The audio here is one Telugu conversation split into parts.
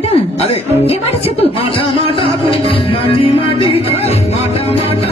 మాట అదే ఏ మాట చెప్పు. మాట మాట మాటి మాటి మాట మాట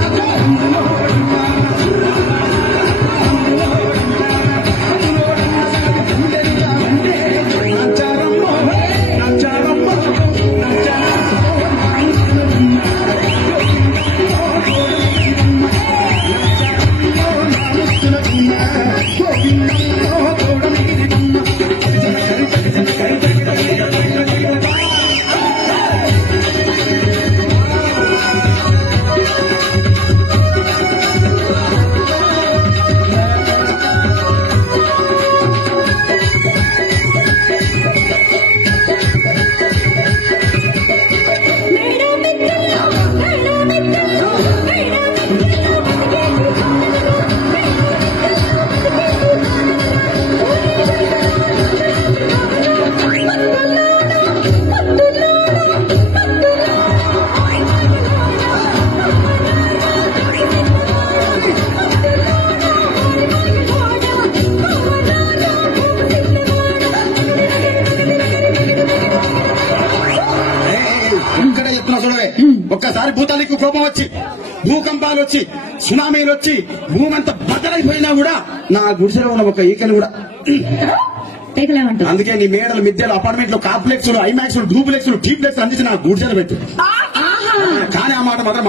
ఒక్కసారి భూతానికి కోపం వచ్చి భూకంపాలు వచ్చి సునామీలు వచ్చి భూమంతా బద్దలైపోయినా కూడా నా గుడిసెలో ఉన్న ఒక ఈకలు కూడా అందుకే నీ మేడలు మిద్దెలు అపార్ట్మెంట్లు కాంప్లెక్స్ ఐమాక్స్ డూప్లెక్స్ టీప్లెక్స్ అందించి నా గుడిసెలు పెట్టు. కానీ ఆ మాట మాత్రం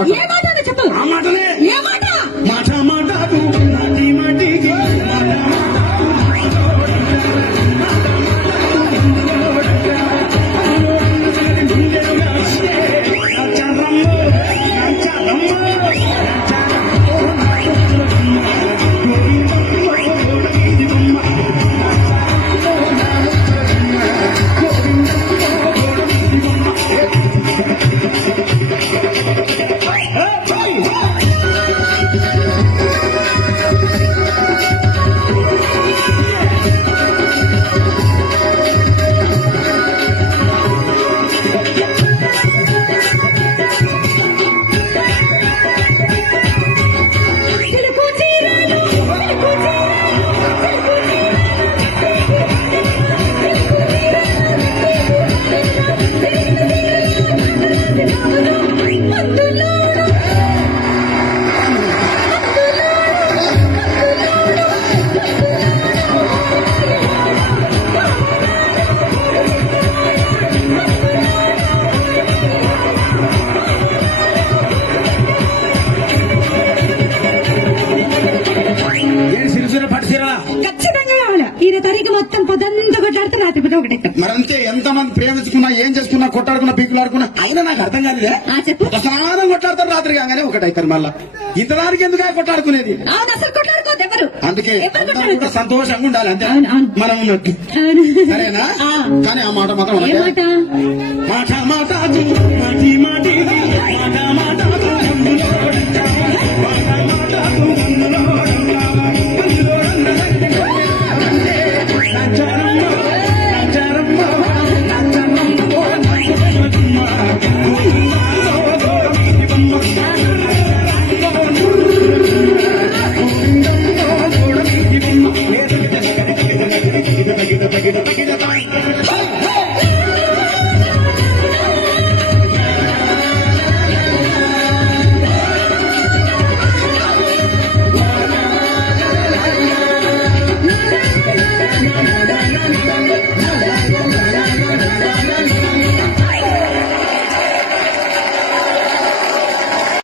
ఆ మాటనే మాట మాట మాటి మాటికి మరంతే ఎంతమంది ప్రేమించుకున్నా ఏం చేసుకున్నా కొట్టాడుకున్నా పీకులాడుకున్నా అయినా నాకు అర్థం కాలేదే. స్నానం కొట్లాడతారు రాత్రి కాగానే ఒకటైతారు మళ్ళా ఇంతదానికి ఎందుకు కొట్లాడుకునేది. అందుకే కూడా సంతోషంగా ఉండాలి అంతే మనం ఉన్నట్టు. సరేనా? కానీ ఆ మాట మాత్రం మాట